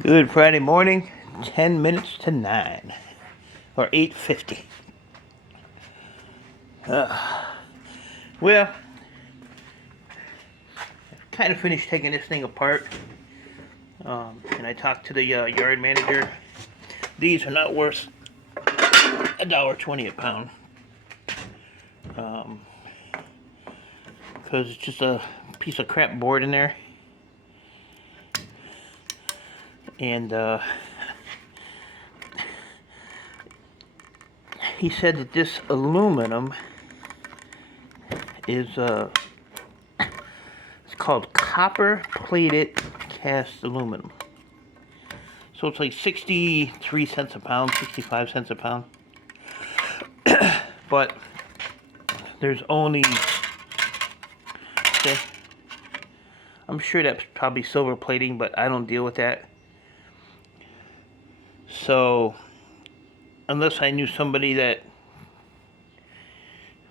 Good Friday morning, 10 minutes to 9, or 8:50. Well, kind of finished taking this thing apart, and I talked to the yard manager. These are not worth $1.20 a pound, because it's just a piece of crap board in there, and he said that this aluminum is it's called copper plated cast aluminum. So it's like 63 cents a pound, 65 cents a pound. But there's only, okay, I'm sure that's probably silver plating, but I don't deal with that. So unless I knew somebody that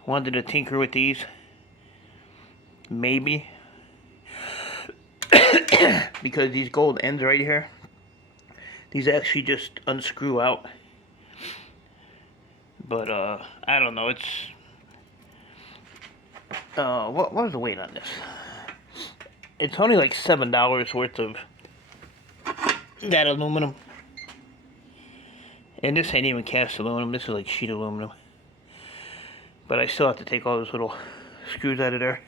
wanted to tinker with these, maybe. Because these gold ends right here, these actually just unscrew out. But I don't know, it's what was the weight on this? It's only like $7 worth of that aluminum. And this ain't even cast aluminum, this is like sheet aluminum. But I still have to take all those little screws out of there.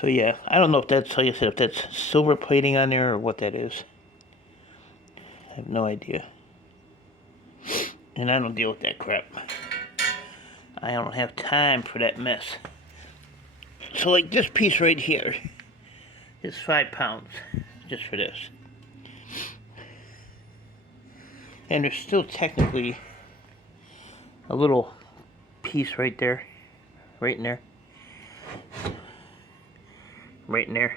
So yeah, I don't know if that's, like I said, if that's silver plating on there or what that is. I have no idea. And I don't deal with that crap. I don't have time for that mess. So like this piece right here is 5 pounds just for this. And there's still technically a little piece right there, right in there, right in there.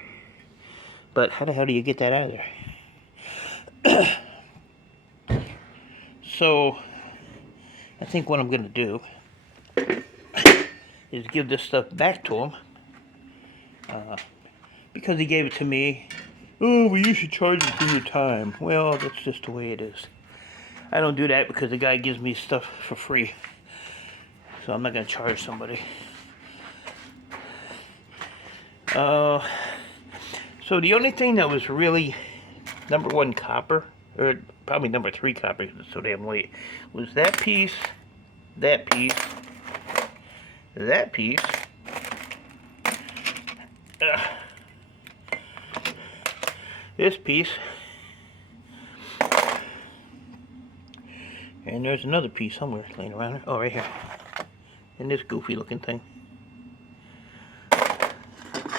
But how the hell do you get that out of there? So I think what I'm gonna do is give this stuff back to him, because he gave it to me. Oh, well, you should charge him for your time. Well, that's just the way it is. I don't do that because the guy gives me stuff for free, so I'm not gonna charge somebody. So the only thing that was really number one copper, or probably number 3 copper because it's so damn late, was that piece, that piece, that piece, this piece, and there's another piece somewhere laying around here. Oh, right here. And this goofy looking thing.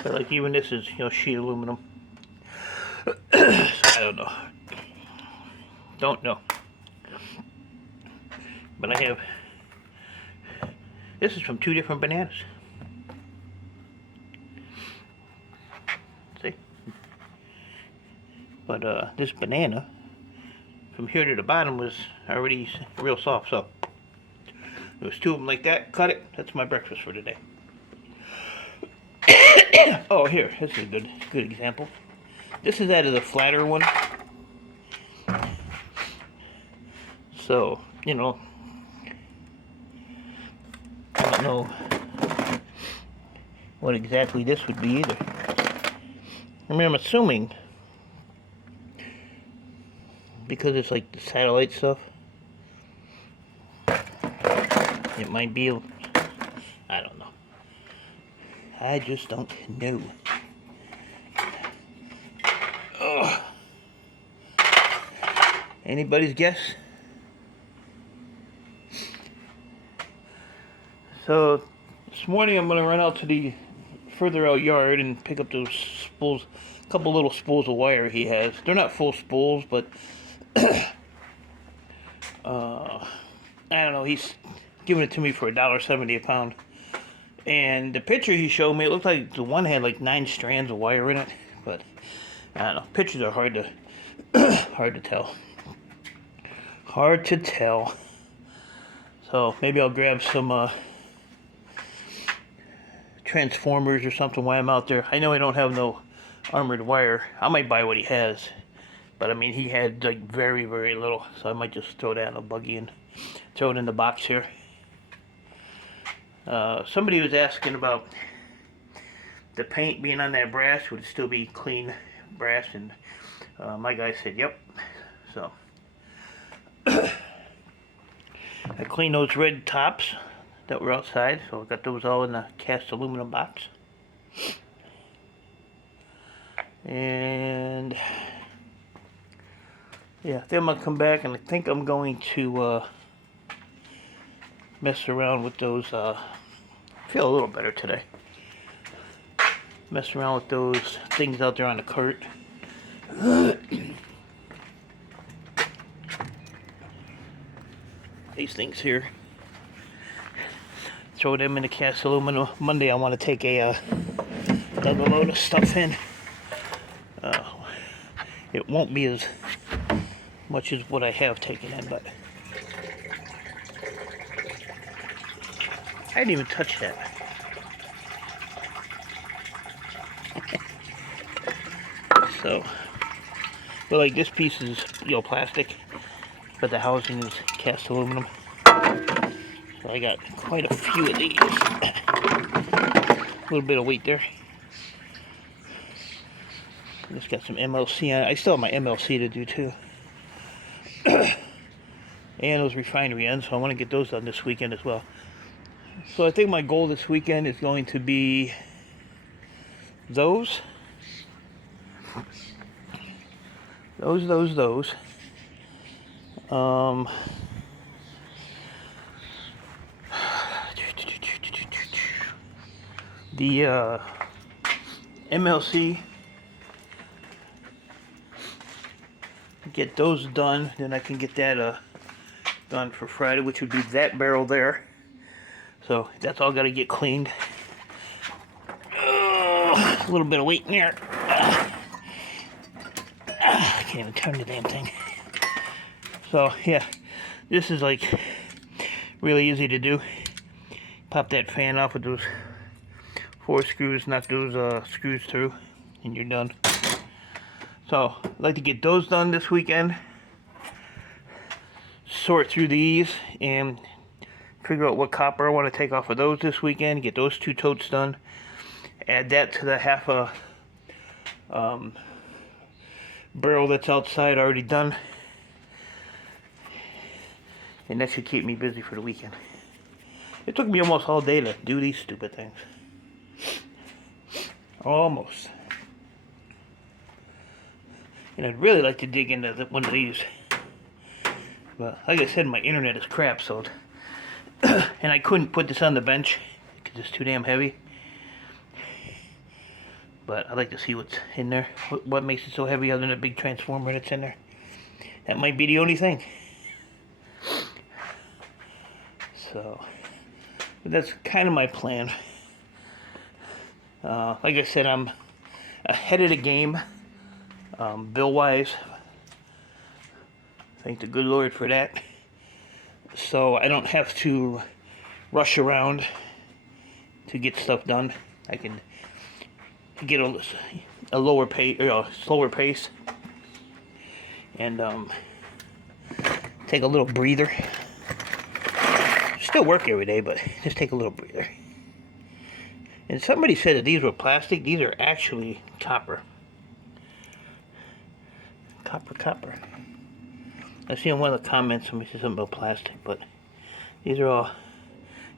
But like even this is, sheet aluminum. So I don't know. Don't know. But I have, this is from 2 different bananas. See? But this banana, from here to the bottom, was already real soft, so there was 2 of them like that. Cut it. That's my breakfast for today. Oh, here. This is a good example. This is out of the flatter one. So, I don't know what exactly this would be either. I mean, I'm assuming, because it's like the satellite stuff, it might be, I don't know. I just don't know. Ugh. Anybody's guess? So this morning I'm gonna run out to the further out yard and pick up those spools, a couple little spools of wire he has. They're not full spools, but I don't know. He's giving it to me for $1.70 a pound. And the picture he showed me, it looked like the one had like 9 strands of wire in it, but I don't know. Pictures are hard to tell. Hard to tell. So maybe I'll grab some transformers or something while I'm out there. I know I don't have no armored wire. I might buy what he has. But I mean, he had like very, very little. So I might just throw that in a buggy and throw it in the box here. Somebody was asking about the paint being on that brass. Would it still be clean brass? And my guy said, yep. So I cleaned those red tops that were outside. So I got those all in the cast aluminum box. And yeah, then I'm going to come back and I think I'm going to mess around with those. Feel a little better today. Mess around with those things out there on the cart. These things here. Throw them in the cast aluminum. Monday I want to take another load of stuff in. It won't be as much as what I have taken in, but I didn't even touch that. So, but like this piece is, you know, plastic, but the housing is cast aluminum. So I got quite a few of these. A little bit of weight there. Just got some MLC on it. I still have my MLC to do too. And those refinery ends, so I want to get those done this weekend as well. So I think my goal this weekend is going to be those. The MLC. Get those done, then I can get that done for Friday, which would be that barrel there. So that's all got to get cleaned. A little bit of weight in there. I can't even turn the damn thing. So yeah, this is like really easy to do. Pop that fan off with those 4 screws, knock those screws through, and you're done. So I'd like to get those done this weekend. Sort through these and figure out what copper I want to take off of those this weekend. Get those 2 totes done. Add that to the half a barrel that's outside already done. And that should keep me busy for the weekend. It took me almost all day to do these stupid things. Almost. And I'd really like to dig into one of these. But like I said, my internet is crap, so and I couldn't put this on the bench because it's too damn heavy. But I'd like to see what's in there. What makes it so heavy other than a big transformer that's in there. That might be the only thing. So, but that's kind of my plan. Like I said, I'm ahead of the game. Bill-wise, thank the good Lord for that. So I don't have to rush around to get stuff done. I can get a lower pace, or a slower pace, and take a little breather. Still work every day, but just take a little breather. And somebody said that these were plastic. These are actually copper. Copper. I see in one of the comments somebody said something about plastic, but these are all,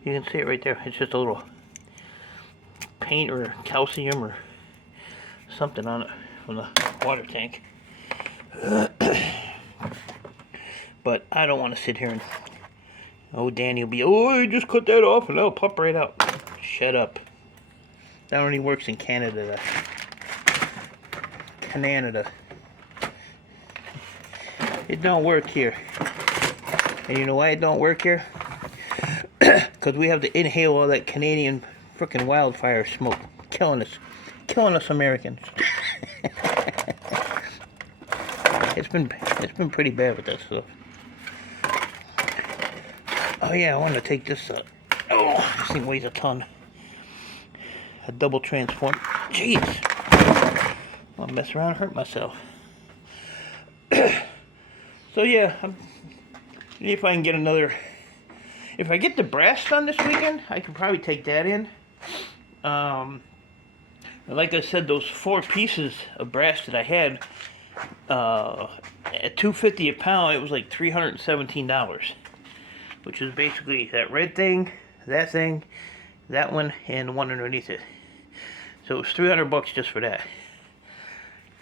you can see it right there. It's just a little paint or calcium or something on it from the water tank. But I don't want to sit here and, oh, Danny will be, oh, I just cut that off and it'll pop right out. Shut up. That only works in Canada. It don't work here. And you know why it don't work here? Because we have to inhale all that Canadian frickin' wildfire smoke. Killing us Americans. It's been pretty bad with that stuff. Oh yeah, I want to take this oh, this thing weighs a ton. a double transform. Jeez. I'll mess around and hurt myself. So yeah, if I can get another... If I get the brass done this weekend, I can probably take that in. Like I said, those 4 pieces of brass that I had, at $2.50 a pound, it was like $317, which is basically that red thing, that one, and the one underneath it. So it was $300 just for that.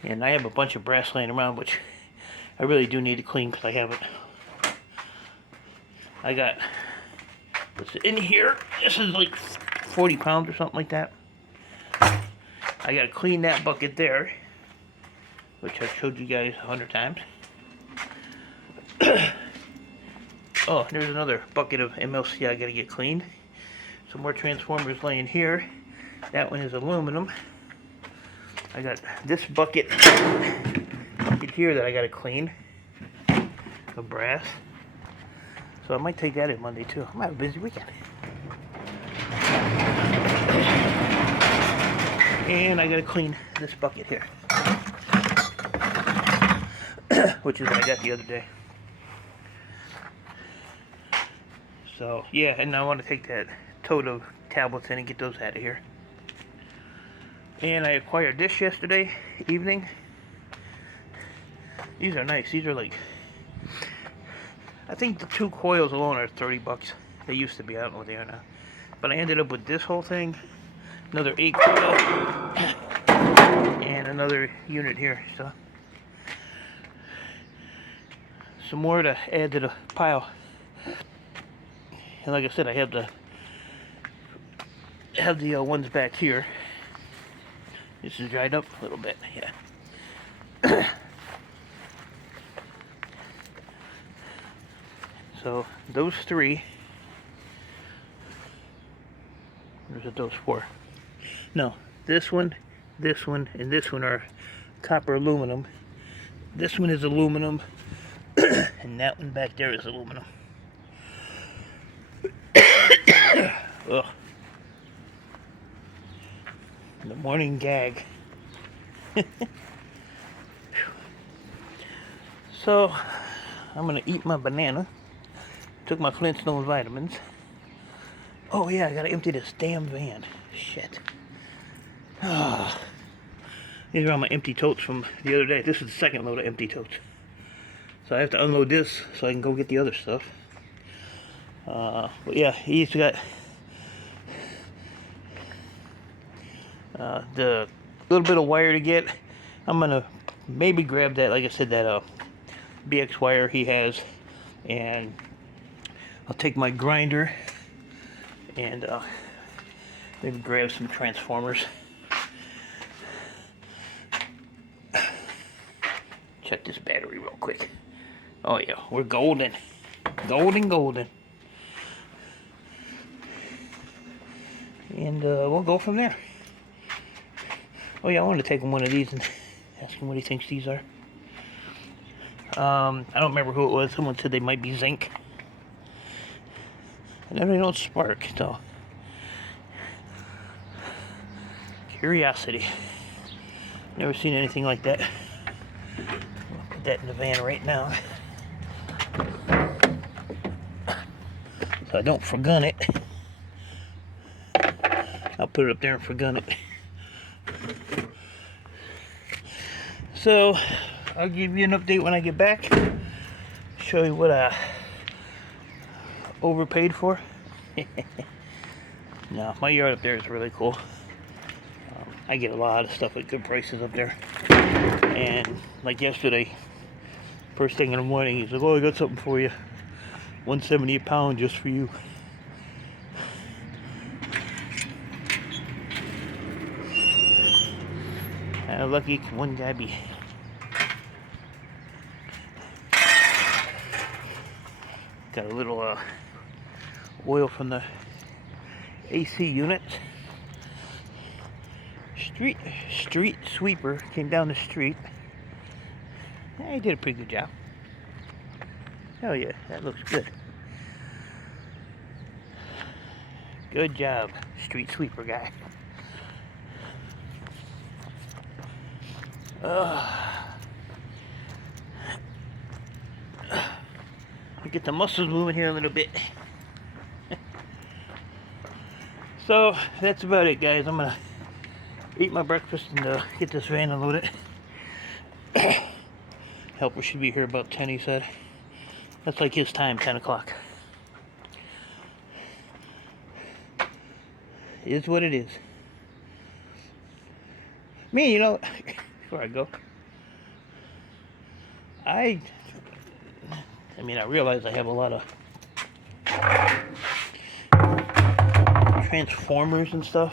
And I have a bunch of brass laying around, which I really do need to clean because I haven't. I got what's in here. This is like 40 pounds or something like that. I gotta clean that bucket there, which I've showed you guys 100 times. Oh, there's another bucket of MLC I gotta get cleaned. Some more transformers laying here. That one is aluminum. I got this bucket here that I gotta clean of brass. So I might take that in Monday too. I might have a busy weekend. And I gotta clean this bucket here, which is what I got the other day. So yeah, and I want to take that tote of tablets in and get those out of here. And I acquired this yesterday evening. These are nice. These are like, I think the 2 coils alone are $30. They used to be. I don't know what they are now. But I ended up with this whole thing, another 8 coil, and another unit here. So some more to add to the pile. And like I said, I have the ones back here. This is dried up a little bit, yeah. So those 3. Where's those 4? No, this one, and this one are copper aluminum. This one is aluminum, and that one back there is aluminum. Ugh. The morning gag. So, I'm gonna eat my banana. Took my Flintstone vitamins. Oh yeah, I gotta empty this damn van. Shit. These are all my empty totes from the other day. This is the second load of empty totes. So I have to unload this so I can go get the other stuff. But yeah, he's got the little bit of wire to get. I'm gonna maybe grab that, like I said, that BX wire he has, and I'll take my grinder and maybe grab some transformers. Check this battery real quick. Oh yeah, we're golden. Golden. And we'll go from there. Oh yeah, I wanted to take him one of these and ask him what he thinks these are. I don't remember who it was. Someone said they might be zinc. And then they don't spark, so. Curiosity. Never seen anything like that. I'll put that in the van right now, so I don't forgun it. I'll put it up there and forgun it. So I'll give you an update when I get back. Show you what I overpaid for. No, my yard up there is really cool. I get a lot of stuff at good prices up there. And like yesterday, first thing in the morning, he's like, "Oh, I got something for you. $170 a pound just for you." Lucky one guy be. Got a little oil from the AC unit. Street sweeper came down the street. Yeah, he did a pretty good job. Hell yeah, that looks good. Good job, street sweeper guy. Get the muscles moving here a little bit. So that's about it, guys. I'm gonna eat my breakfast and get this van unloaded. Helper should be here about 10, he said. That's like his time, 10 o'clock. Is what it is. Me, you know, before I go, I mean, I realize I have a lot of transformers and stuff,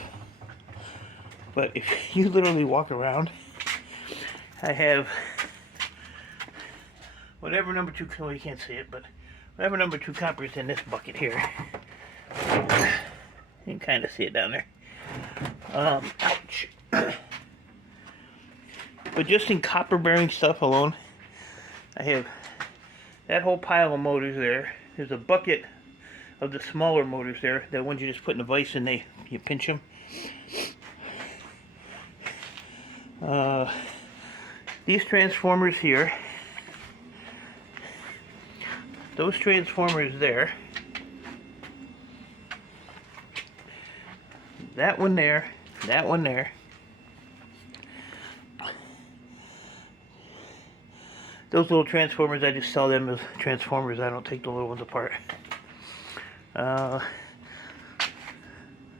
but if you literally walk around, I have whatever number 2, well, you can't see it, but whatever number 2 copper is in this bucket here. You can kind of see it down there. Ouch. But just in copper bearing stuff alone, I have that whole pile of motors there. There's a bucket of the smaller motors there, the ones you just put in a vise and you pinch them. These transformers here, those transformers there, that one there, that one there. Those little transformers, I just sell them as transformers. I don't take the little ones apart. Those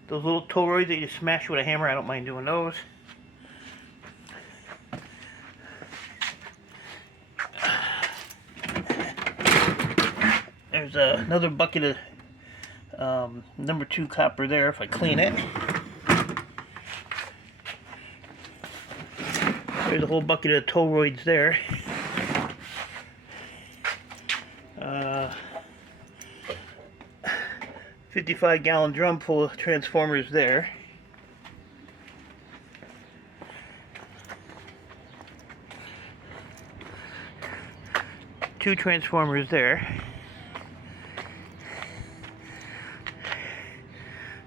little toroids that you smash with a hammer, I don't mind doing those. There's another bucket of number 2 copper there if I clean it. There's a whole bucket of toroids there. 55-gallon drum full of transformers there. Two transformers there.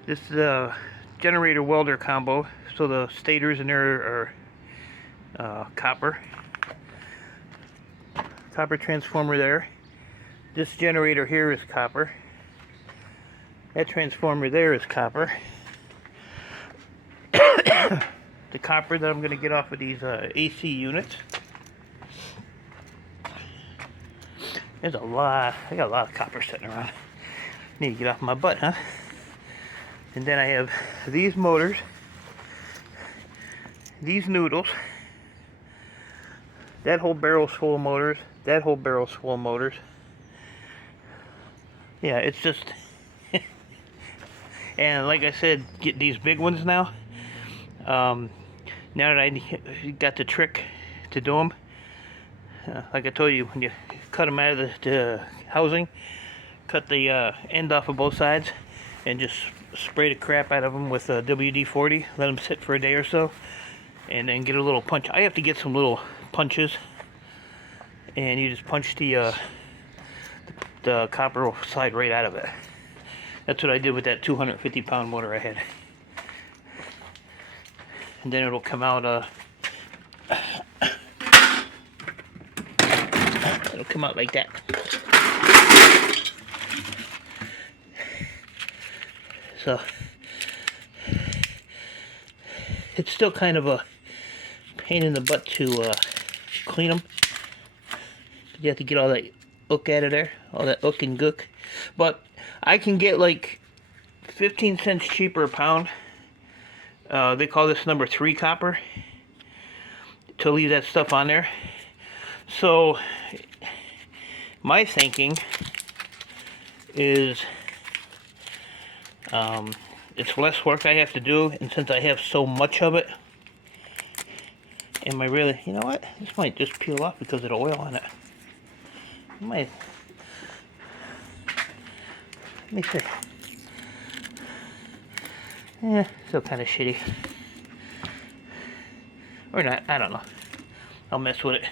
This is a generator welder combo, so the stators in there are copper. Copper transformer there. This generator here is copper. That transformer there is copper. The copper that I'm going to get off of these AC units. There's a lot. I got a lot of copper sitting around. Need to get off my butt, huh? And then I have these motors, these noodles, that whole barrel's full of motors, that whole barrel's full of motors. Yeah, it's just... And like I said, get these big ones now. Now that I got the trick to do them, like I told you, when you cut them out of the housing, cut the end off of both sides, and just spray the crap out of them with WD-40. Let them sit for a day or so, and then get a little punch. I have to get some little punches, and you just punch the copper side right out of it. That's what I did with that 250-pound motor I had. And then it'll come out, it'll come out like that. So, it's still kind of a pain in the butt to clean them. You have to get all that ook out of there, all that ook and gook. But I can get like 15 cents cheaper a pound. They call this number 3 copper to leave that stuff on there. So my thinking is it's less work I have to do, and since I have so much of it, am I really, you know what, this might just peel off because of the oil on it. It might. Let me see. Still kind of shitty. Or not, I don't know. I'll mess with it.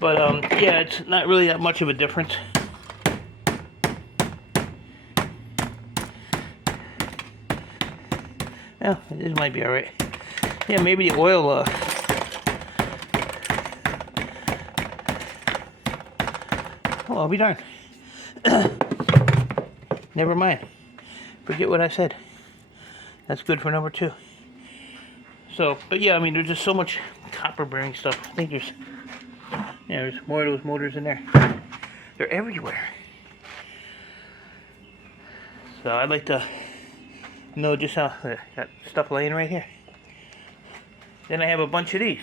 But, yeah, it's not really that much of a difference. Yeah, this might be alright. Yeah, maybe the oil Well, I'll be darned. Never mind. Forget what I said. That's good for number 2. So, but yeah, I mean, there's just so much copper bearing stuff. I think there's more of those motors in there. They're everywhere. So I'd like to know just how got stuff laying right here. Then I have a bunch of these.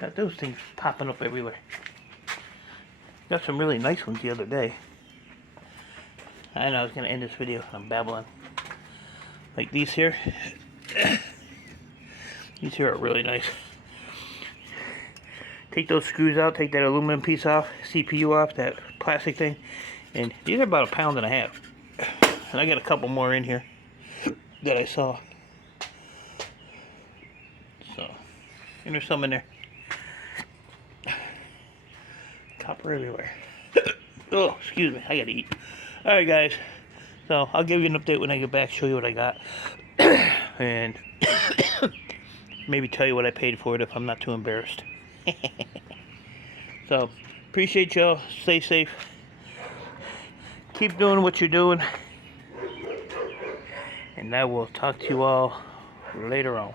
Got those things popping up everywhere. Got some really nice ones the other day. I know I was gonna end this video. I'm babbling. Like these here. These here are really nice. Take those screws out, take that aluminum piece off, CPU off, that plastic thing, and these are about 1.5 pounds. And I got a couple more in here that I saw. So, and there's some in there. Copper everywhere. Oh, excuse me, I gotta eat. Alright guys, so I'll give you an update when I get back, show you what I got. And maybe tell you what I paid for it if I'm not too embarrassed. So, appreciate y'all. Stay safe. Keep doing what you're doing. And I will talk to you all later on.